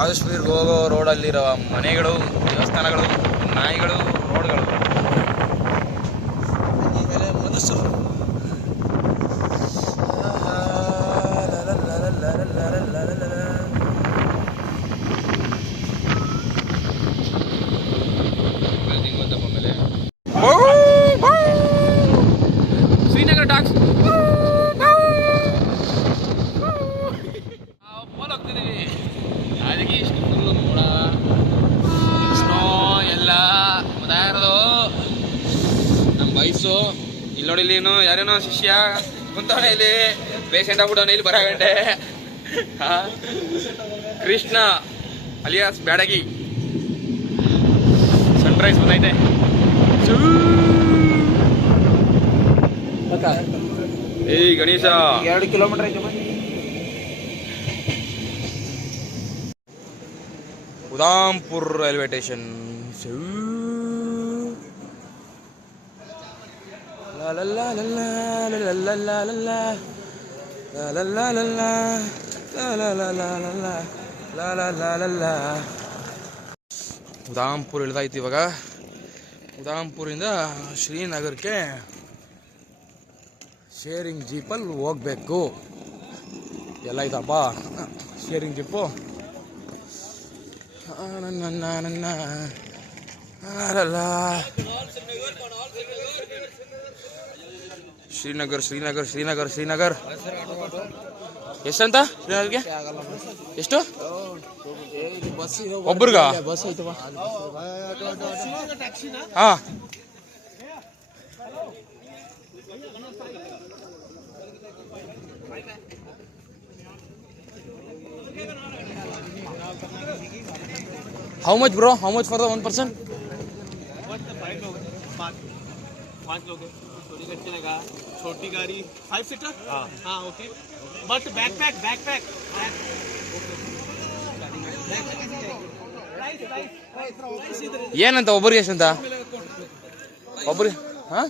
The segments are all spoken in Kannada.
ಕಾಶ್ಮೀರ್ಗೆ ಹೋಗೋ ರೋಡಲ್ಲಿರೋ ಮನೆಗಳು, ದೇವಸ್ಥಾನಗಳು, ನಾಯಿಗಳು, ರೋಡ್ಗಳು, ಆಮೇಲೆ ಮನುಷ್ಯರು. ಶ್ರೀನಗರ ಡಾಗ್ಸ್ ಹೋಗ್ತಿದ್ದೀವಿ. ಅದಕ್ಕೆ ಇಷ್ಟು ಫುಲ್ಲು ಮೋಡ, ಸ್ನೋ ಎಲ್ಲ ಇರೋದು ನಮ್ಮ ವಯಸ್ಸು. ಇಲ್ಲಿ ನೋಡಿ, ಇಲ್ಲಿ ಯಾರೇನೋ ಶಿಷ್ಯ ಕುಂತವನೆ, ಇಲ್ಲಿ ಪೇಷಂಟ್ ಆಗ್ಬಿಟ್ಟವನೆ ಇಲ್ಲಿ ಬರೋ ಗಂಟೆ. ಕೃಷ್ಣ ಅಲಿಯಾಸ್ ಬ್ಯಾಡಗಿ. ಸನ್ರೈಸ್ ಬಂದೈತೆ. ಏಯ್ ಗಣೇಶ, 2 ಕಿಲೋಮೀಟರ್ ಐತೆ. Udhampur railway station. ಉದಾಂಪುರ್ ಇಳಿದಾಯ್ತು ಇವಾಗ. ಉದಾಂಪುರಿಂದ ಶ್ರೀನಗರಕ್ಕೆ ಶೇರಿಂಗ್ ಜೀಪಲ್ಲಿ ಹೋಗ್ಬೇಕು. ಎಲ್ಲ ಐತಪ್ಪ ಶೇರಿಂಗ್ ಜೀಪು. ನನ್ನ ಶ್ರೀನಗರ್ ಶ್ರೀನಗರ್ ಶ್ರೀನಗರ್ ಶ್ರೀನಗರ್ ಎಷ್ಟಂತ? ಶ್ರೀನಗರ್ಗೆ ಎಷ್ಟು ಒಬ್ರಿಗ? ಬಸ್ ಐತವ. ಹಾ, how much bro? How much for the 1 person? 5 लोग हैं. छोटी गाड़ी चलेगा. छोटी गाड़ी 5 सीटर. हाँ ओके. बट बैकपैक ಏನಂತ ಒಬ್ಬರಿಗೆ ಎಷ್ಟಂತ? ಒಬ್ಬರಿಗೆ ಹಾ,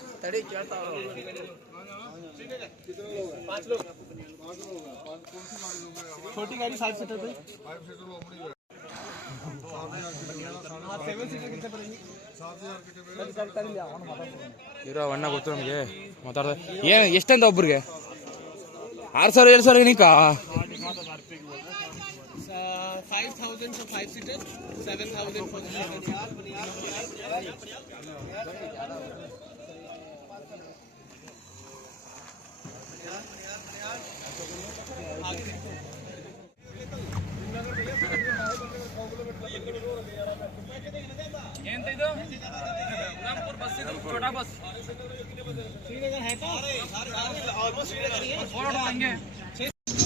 छोटी गाड़ी 5 सीटर भाई. ಇರೋ ಅಣ್ಣ ಗೊತ್ತು ನಮಗೆ ಮಾತಾಡ್ದೆ. ಏನು ಎಷ್ಟಂತ ಒಬ್ರಿಗೆ? 6,000 7,000 ಏನಕ್ಕ? 5,000 for 5 seater, 7,000 for 7 seater.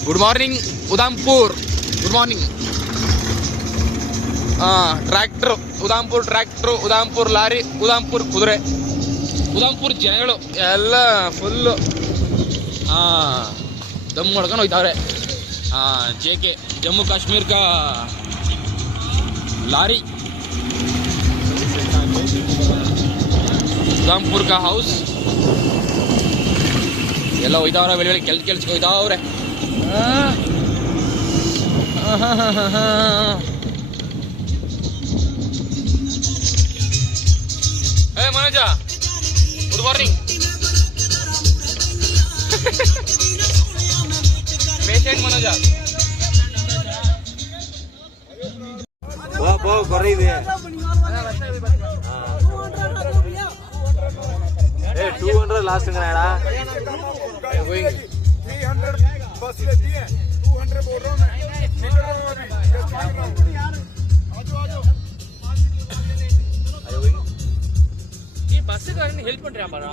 Good morning Udhampur. Good morning. Tractor, Udhampur tractor, Udhampur lorry, Udhampur ಕುದುರೆ, ಉದಾಂಪುರ್ ಜನಗಳು ಎಲ್ಲ ಫುಲ್ಲು ದಮ್ ಮಾಡ್ಕೊಂಡು ಹೋಯ್ತಾವ್ರೆ. JK जम्मू कश्मीर का लारी, ಉದಾಂಪುರ್ का हाउस ಎಲ್ಲ ಹೋಯ್ತಾವ್ರೆ. ಬೆಳೆ ಕೆಲ್ಸಕ್ಕೆ ಹೋಯ್ತಾವ್ರೆ. Hey Manaja, good morning. Patient Manaja. बहुत गरीब है. 200 लास्ट में आया. 300 बस लेती है, 200 बोल रहा हूँ मैं. ये बस से हेल्प कर रहा हमारा.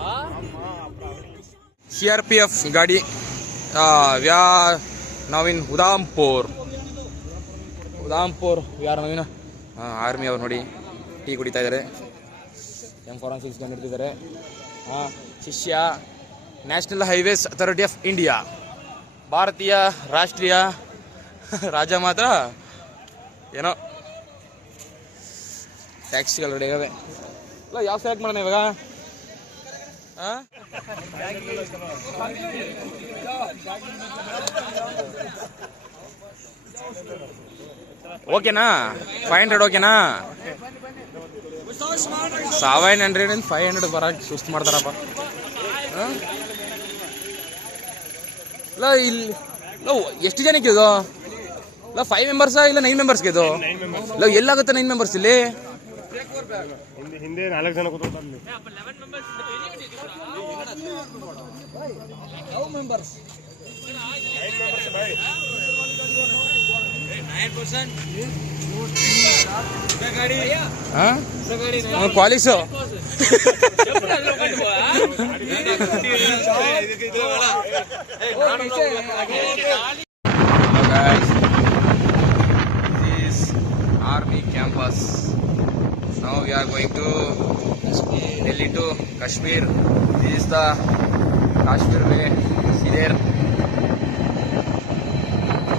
CRPF ಗಾಡಿ. ವ್ಯಾ ನಾವಿನ್ ಉದಾಂಪುರ್. ಯಾರು ನಾವಿನ ಆರ್ಮಿ ಅವ್ರು ನೋಡಿ ಟೀ ಕುಡಿತಾ ಇದ್ದಾರೆ. M416 ಇರ್ತಿದ್ದಾರೆ. ಶಿಷ್ಯ national highways authority of India, ಭಾರತೀಯ ರಾಷ್ಟ್ರೀಯ ರಾಜ್ಯ ಮಾತ್ರ ಏನೋ ಟ್ಯಾಕ್ಸಿಗಳು ರೆಡಿ ಆಗವೆ. ಅಲ್ಲ ಯಾವ ಸೆಲೆಕ್ಟ್ ಮಾಡೋಣ ಇವಾಗ? ಓಕೆನಾ 500 ಓಕೆನಾ 700 500 ಬರಕ್ಕೆ ಸುಸ್ತು ಮಾಡ್ತಾರಪ್ಪ. ಇಲ್ಲ ಇಲ್ಲಿ ಎಷ್ಟು ಜನಕ್ಕೆ ಇದು? ಇಲ್ಲ 5 ಮೆಂಬರ್ಸಾ ಇಲ್ಲ 9 ಮೆಂಬರ್ಸ್ಗೆ ಇದು? ಇಲ್ಲ ಎಲ್ಲಾಗುತ್ತೆ 9 ಮೆಂಬರ್ಸ್ ಇಲ್ಲಿ? ಹಿಂದೆ 4 ಜನ ಕೂತ್ಕೊಂಡ್ರು. ಕ್ವಾಲಿಸು Army campus. Now we are going to Delhi to Kashmir. This is the Kashmir way. See there,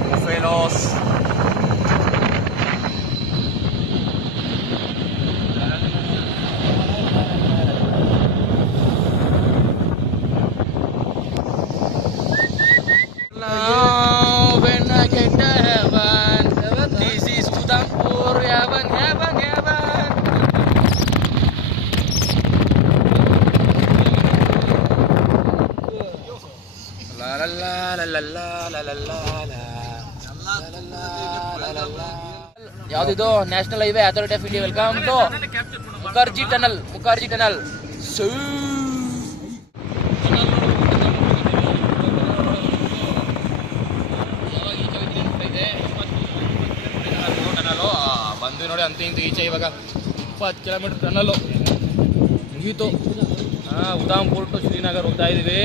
buffaloes. Now when I get to heaven, this is Udhampur, heaven, heaven, heaven. La la la la la la la la la la. ಯಾವ್ದಿದು national highway authority of India. Welcome to Mukherjee tunnel. Mukherjee tunnel. ಬಂದು ನೋಡಿ ಅಂತ ಇಂತ ಈಚೆ ಇವಾಗ 20 ಕಿಲೋಮೀಟರ್ ಟನಲ್ಲು ಮುಗೀತು. ಉಧಾಂಪುರ್ ಟು ಶ್ರೀನಗರ್ ಹೋಗ್ತಾ ಇದೀವಿ.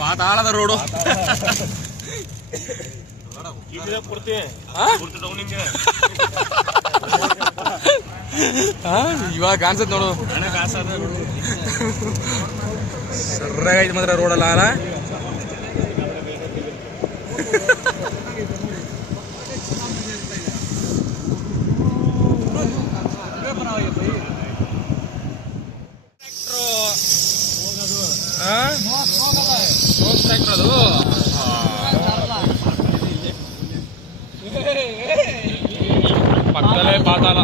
ಪಾತಾಳದ ರೋಡು. ಇವಾಗ ಕಾಣಿಸುತ್ತೆ ನೋಡು. ಸರ್ರಾಗೈತೆ ಮಾತ್ರ ರೋಡಲ್ಲ ಅಲ್ಲ. ಅದು ಪಕ್ಕದಲ್ಲೇ ಪಾತಾಳ.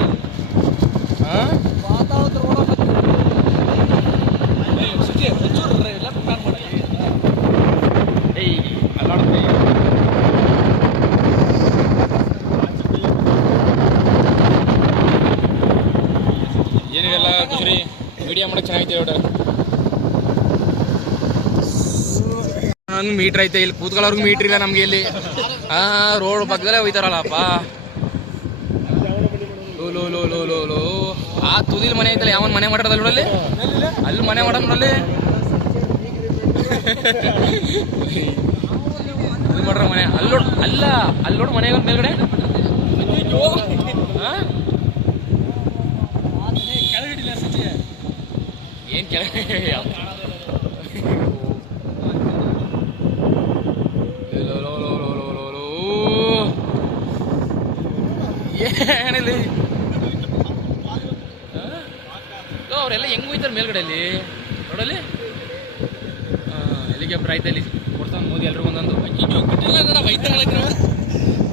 ಏನಿದೆಲ್ಲ ಖುಷಿ ವಿಡಿಯೋ ಮಾಡಕ್ಕೆ ಚೆನ್ನಾಗೈತೆ ನೋಡ. ಮೀಟ್ರ್ ಐತೆ ಇಲ್ಲಿ ಕೂತ್ಕೊಳ್ಳೋರ್ಗು ಮೀಟ್ರ್ ಇಲ್ಲ ನಮ್ಗೆ ಇಲ್ಲಿ. ರೋಡ್ ಪಕ್ಕದಲ್ಲೇ ಹೋಯ್ತಾರಲ್ಲಪ್ಪ. ಲೋ ಲೋ ಲೋ ಲೋ ಲೋ ಆ ತುದಿಲ್ ಮನೆ ಐತಲ್ಲ, ಯಾವನ್ ಮನೆ ಮಾಡಿರೋದಲ್ಲ ನೋಡಲ್ಲಿ, ಅಲ್ಲಿ ಮನೆ ಮಾಡೋದು ನೋಡಲ್ಲಿ. ಮಾಡ್ರ ಮನೆ ಅಲ್ಲೋಡ್ ಅಲ್ಲ ಅಲ್ಲೋಡ್ ಮನೆ ಮೇಲ್ಗಡೆ ಏನ್ ಕೆಳಗಡೆ ಏನಿಲ್ಲ. ಅವರೆಲ್ಲ ಹೆಂಗ್ ಹೋಯ್ತಾರೆ ಮೇಲ್ಗಡೆಯಲ್ಲಿ ನೋಡಲ್ಲಿ. ಹೆಲಿಕಾಪ್ಟರ್ ಆಯ್ತು ಅಲ್ಲಿ ಕೊಡ್ತಾನೆ ಮೋದಿ ಎಲ್ರಿಗೂ ಒಂದೊಂದು. ಬಿಟ್ಟಿಲ್ಲ ವೈದ್ಯ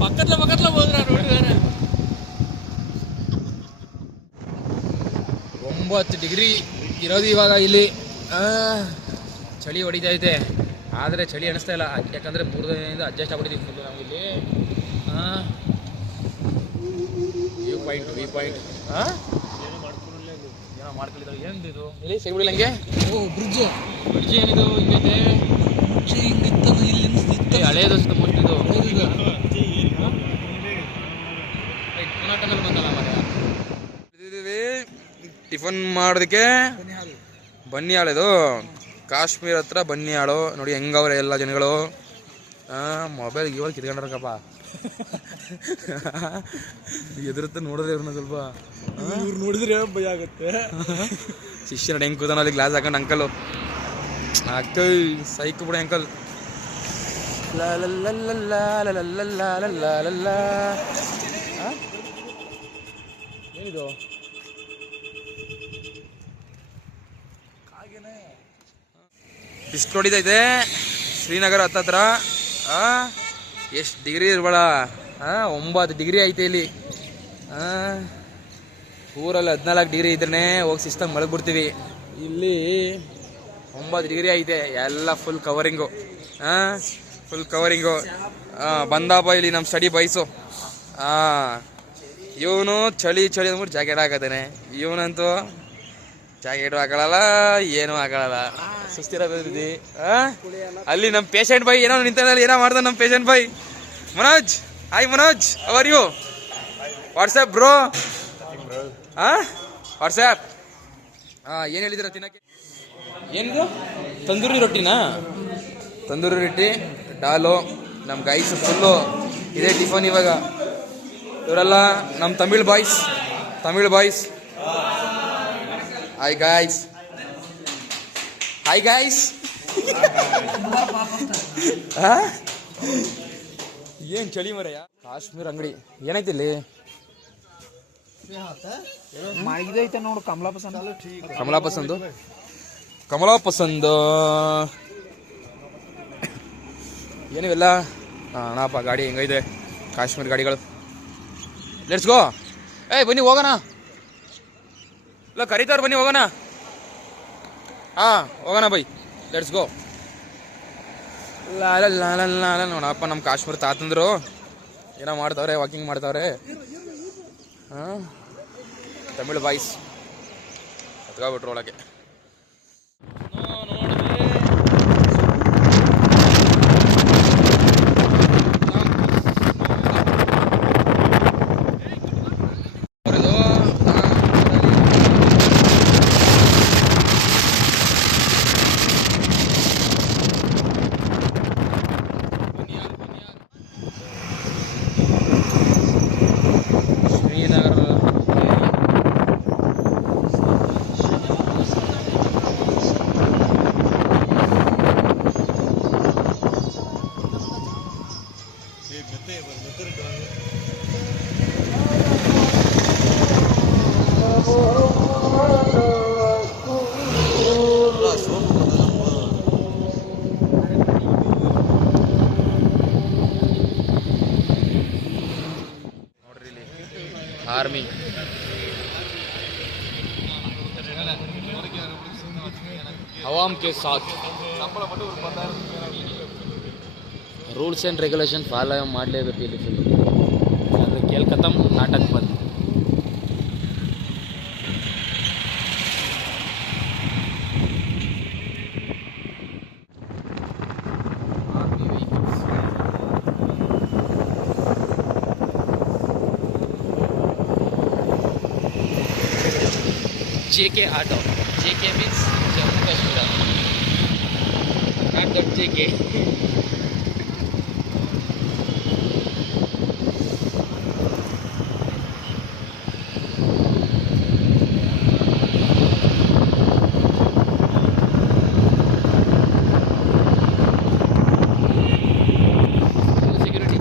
ಪಕ್ಕತ್ಲ ಹೋದ್ರ ನೋಡಿದಾರೆ. 9 ಡಿಗ್ರಿ ಇರೋದು ಇವಾಗ ಇಲ್ಲಿ. ಚಳಿ ಹೊಡಿತಾ ಐತೆ, ಆದರೆ ಚಳಿ ಅನಿಸ್ತಾ ಇಲ್ಲ. ಯಾಕಂದರೆ 3 ದಿನದಿಂದ ಅಡ್ಜಸ್ಟ್ ಆಗ್ಬಿಟ್ಟಿದ್ದೀವಿ ಫುಲ್ಲು ನಾವು ಇಲ್ಲಿ. ವ್ಯೂ ಪಾಯಿಂಟ್ ಏನೋ ಮಾಡ್ಕೊಂಡಿದ್ದಾರೆ. ಏನಿದೆ ಇದು ಇಲ್ಲಿ ಸೈಡ್ ಬಿಡಿಲ್ಲ ಹಂಗೆ? ಬ್ರಿಡ್ಜ್ ಏನಿದು ಹಿಂಗೈತೆ? ಇಲ್ಲಿ ಹಳೇದು ಮೋಸ್ಟ್ ಇದು ಕರ್ನಾಟಕದಲ್ಲಿ ಬಂದಲ್ಲ ಮರ. ಟಿಫನ್ ಮಾಡೋದಕ್ಕೆ ಬನ್ನಿಹಾಳು. ಇದು ಕಾಶ್ಮೀರ ಹತ್ರ ಬನ್ನಿಹಾಳು. ನೋಡಿ ಹೆಂಗವ್ರೆ ಎಲ್ಲ ಜನಗಳು. ಮೊಬೈಲ್ ಇವಾಗ ಕಿತ್ಕೊಂಡ್ರಕ್ಕಪ್ಪ. ಎದುರುತ್ತೆ ನೋಡಿದ್ರೆ ಇವ್ರನ್ನ ಸ್ವಲ್ಪ. ಇವ್ರು ನೋಡಿದ್ರೆ ಭಯ ಆಗುತ್ತೆ. ಶಿಷ್ಯನ ಹೆಂಗ್ ಕೂತಾನ ಅಲ್ಲಿ ಗ್ಲಾಸ್ ಹಾಕೊಂಡು ಅಂಕಲ್ ಅಕ್ಕ ಸೈಕ್ ಬಿಡ ಅಂಕಲ್. ಏನಿದು? ಬಿಸಿಲು ಹೊಡಿತೈತೆ ಶ್ರೀನಗರ ಹತ್ತತ್ರ. ಎಷ್ಟು ಡಿಗ್ರಿ ಇರ್ಬೇಡ, 9 ಡಿಗ್ರಿ ಐತೆ ಇಲ್ಲಿ. ಊರಲ್ಲಿ 14 ಡಿಗ್ರಿ ಇದ್ರೆ ಹೋಗಿ ಸಿಸ್ಟಮ್ ಮಲಗ್ಬಿಡ್ತೀವಿ. ಇಲ್ಲಿ 9 ಡಿಗ್ರಿ ಐತೆ, ಎಲ್ಲ ಫುಲ್ ಕವರಿಂಗು. Full covering. ಬಂದಪ್ಪ ಇಲ್ಲಿ ನಮ್ಮ ಸ್ಟಡಿ ಬಾಯ್ಸು. ಇವನು ಚಳಿ ಅಂದ್ಬಿಟ್ಟು ಜಾಕೆಟ್ ಹಾಕತಾನೆ. ಇವನಂತೂ ಜಾಕೆಟು ಹಾಕೊಳ್ಳಲ್ಲ, ಏನೂ ಹಾಕೊಳ್ಳಲ್ಲ, ಸುಸ್ತಿರೋ ಬಿದ್ದಿ. ಅಲ್ಲಿ ನಮ್ಮ ಪೇಷಂಟ್ ಬಾಯ್ ಏನೋ ನಿಂತಾನಲ್ಲಿ, ಏನೋ ಮಾಡ್ತಾನೆ ನಮ್ಮ patient boy. Manoj, hi Manoj, how are you? What's up bro. What's up. ಏನು ಹೇಳಿದಿರ ತಿನ್ನಕ್ಕೆ? ಏನಿದು? ತಂದೂರಿ ರೊಟ್ಟಿನಾ? ತಂದೂರಿ ರೊಟ್ಟಿ, ಡಾಲು. ನಮ್ಮ ಗೈಸ್ ಫುಲ್ಲು ಇದೇ ಟಿಫನ್ ಇವಾಗ. ಇವರೆಲ್ಲ ನಮ್ಮ ತಮಿಳ್ ಬಾಯ್ಸ್. Hi guys. ಏನು ಚಳಿ ಮರಯ್ಯ. ಕಾಶ್ಮೀರ್ ಅಂಗಡಿ ಏನೈತಿ ಇಲ್ಲಿ? ಇದೈತೆ ನೋಡು, ಕಮಲಾ ಪಸಂದ್. ಏನಿವೆಲ್ಲ ಅಣ್ಣಪ್ಪ ಗಾಡಿ ಹೆಂಗೈತೆ, ಕಾಶ್ಮೀರ್ ಗಾಡಿಗಳು. Let's go. ಬನ್ನಿ ಹೋಗೋಣ. ಇಲ್ಲ ಕರೀತಾರ, ಬನ್ನಿ ಹೋಗೋಣ. ಹೋಗೋಣ ಬೈ, ಲೆಟ್ಸ್ ಗೋ. ನೋಡಪ್ಪ ನಮ್ಮ ಕಾಶ್ಮೀರ ತಾತಂದ್ರು ಏನೋ ಮಾಡ್ತಾವ್ರೆ, ವಾಕಿಂಗ್ ಮಾಡ್ತಾವ್ರೆ. ತಮಿಳ್ ಬಾಯ್ಸ್ ಹತ್ಕೊಬಿಟ್ರು ಒಳಗೆ. आर्मी आवाम के साथ रूल्स एंड रेगुलेशन फॉलो ಮಾಡಲೇಬೇಕು ಇಲ್ಲಿ ಫುಲ್. ಅಂದ್ರೆ ಕೇಲ್ ಖತಮ್, ನಾಟಕ ಬಂದ್. JK Auto. JK means Jammu Kashmir. Not that JK. Security.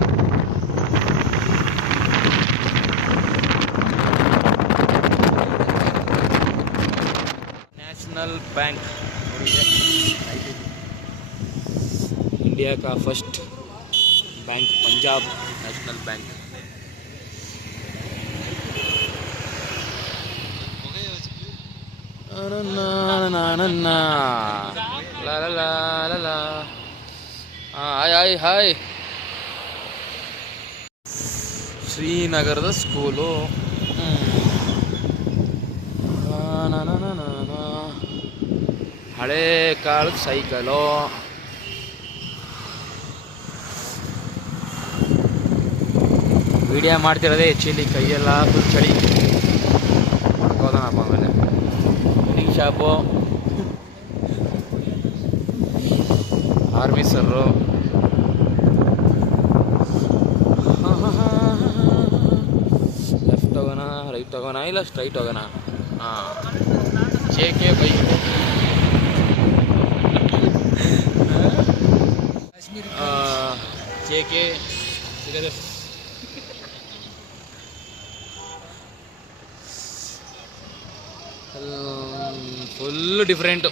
National bank, India का first bank, Punjab national bank. Hi hi. ಶ್ರೀನಗರದ ಸ್ಕೂಲು. ಹಳೆ ಕಾಲದ ಸೈಕಲು. ವಿಡಿಯೋ ಮಾಡ್ತಿರೋದೇ ಹೆಚ್ಚಿಲಿ, ಕೈಯೆಲ್ಲ ಫುಲ್ ಚಳಿ. ಹೋದನಪ್ಪ ಆಮೇಲೆ welding shop, army sir. Left ಹೋಗೋಣ, ರೈಟ್ ಹೋಗೋಣ, ಇಲ್ಲ ಸ್ಟ್ರೈಟ್ ಹೋಗೋಣ? JK bike. JK ಸಿಗದೆ ಫುಲ್ ಡಿಫ್ರೆಂಟು.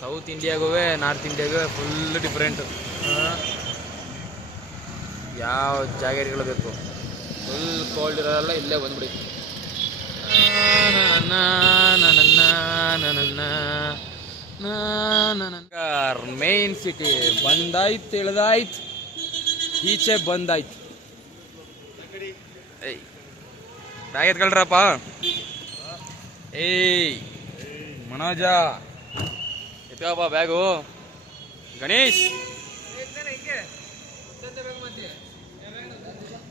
ಸೌತ್ ಇಂಡಿಯಾಗೂ ನಾರ್ತ್ ಇಂಡಿಯಾಗೂ ಫುಲ್ ಡಿಫ್ರೆಂಟು. ಯಾವ ಜಾಗಗಳು ಬೇಕು, ಫುಲ್ ಕೋಲ್ಡ್ ಇರೋಲ್ಲ ಇಲ್ಲೇ ಬಂದ್ಬಿಡಿ. ಮೇನ್ ಸಿಟಿ ಬಂದಾಯ್ತು, ಇಳ್ದಾಯ್ತು, ಈಚೆ ಬಂದಾಯ್ತು. ಏಯ್ ಬ್ಯಾಗ್ ಎತ್ಕೊಳ್ರಪ್ಪ. ಏಯ್ ಮನೋಜ ಎತ್ಕಪ್ಪ ಬ್ಯಾಗು. ಗಣೇಶ್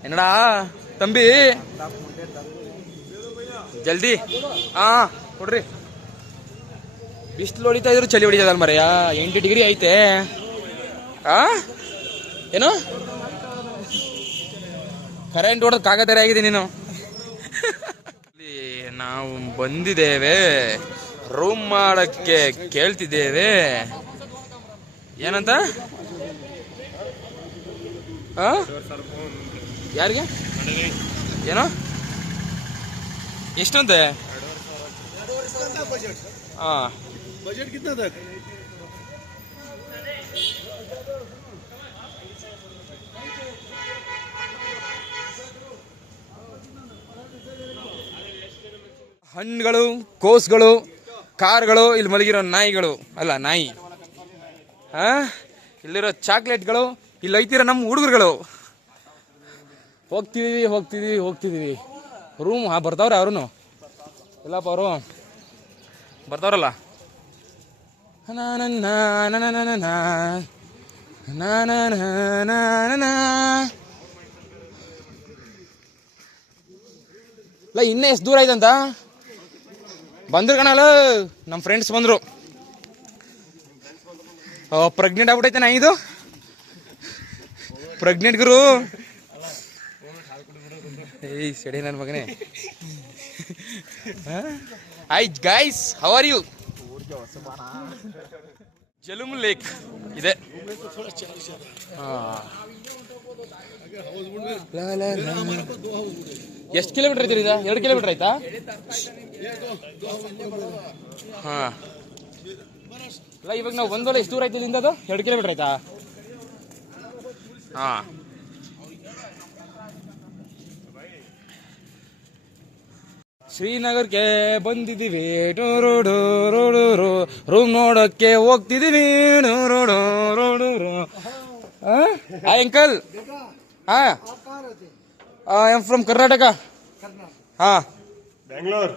ಏನಡಾ ತಂಬಿ, ಜಲ್ದಿ. ಕೊಡ್ರಿ. ಬಿಸಿಲು ಹೊಡಿತಾ ಇದ್ರು ಚಳಿ ಹೊಡಿತದಲ್ಲ ಮರೆಯ. 8 ಡಿಗ್ರಿ ಐತೆ. ಏನು ಕರೆಂಟ್ ಹೊಡೆದು ಕಾಗದರೆ ಆಗಿದೆ ನೀನು. ನಾವು ಬಂದಿದ್ದೇವೆ, ರೂಮ್ ಮಾಡಕ್ಕೆ ಕೇಳ್ತಿದ್ದೇವೆ. ಏನಂತ? ಯಾರಿಗೆ? ಏನೋ ಎಷ್ಟಂತೆ? बजट कितना तक? ಹಣ್ಣುಗಳು, ಕೋಸ್ಗಳು, ಕಾರ್ಗಳು, ಇಲ್ಲಿ ಮಲಗಿರೋ ನಾಯಿಗಳು ಅಲ್ಲ ನಾಯಿ, ಇಲ್ಲಿರೋ ಚಾಕ್ಲೇಟ್ಗಳು, ಇಲ್ಲಿ ಐತಿರೋ ನಮ್ಮ ಹುಡುಗರುಗಳು. ಹೋಗ್ತಿದೀವಿ ರೂಮ್. ಬರ್ತಾವ್ರೆ ಅವ್ರು, ಇಲ್ಲಪ್ಪ ಅವರು ಬರ್ತಾವ್ರಲ್ಲ. ಇನ್ನೇ ಎಷ್ಟು ದೂರ ಐತಂತ ಬಂದ್ರು ಕಣಲ್ಲ. ನಮ್ಮ ಫ್ರೆಂಡ್ಸ್ ಬಂದ್ರು. ಪ್ರೆಗ್ನೆಂಟ್ ಆಗ್ಬಿಟ್ಟೈತೆ ನಾ. ಇದು ಪ್ರೆಗ್ನೆಂಟ್ ಗುರು. ಏಯ್ ಸೆಡಿ ನನ್ನ ಮಗನೇ. Hi guys, how are you? Jhelum lake ಇದೆ. ಎಷ್ಟು ಕಿಲೋಮೀಟರ್ ಐತಿ ಇದು? 2 ಕಿಲೋಮೀಟರ್ ಆಯ್ತಾ? ಅಲ್ಲ ಇವಾಗ ನಾವು ಒಂದೊಳ್ಳೆ ಎಷ್ಟು ದೂರ ಆಯ್ತು ಇಲ್ಲಿಂದ? ಅದು 2 ಕಿಲೋಮೀಟರ್ ಆಯ್ತಾ? ಶ್ರೀನಗರ್ಗೆ ಬಂದಿದ್ದೀವಿ, ರೂಮ್ ನೋಡಕ್ಕೆ ಹೋಗ್ತಿದ್ದೀವಿ. Hi uncle. I am from Karnataka. Bangalore.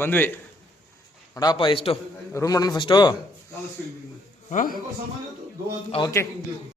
ಬಂದ್ವಿ ನೋಡಪ್ಪ. ಎಷ್ಟು ರೂಮ್ ನೋಡೋಣ ಫಸ್ಟು. ಓಕೆ.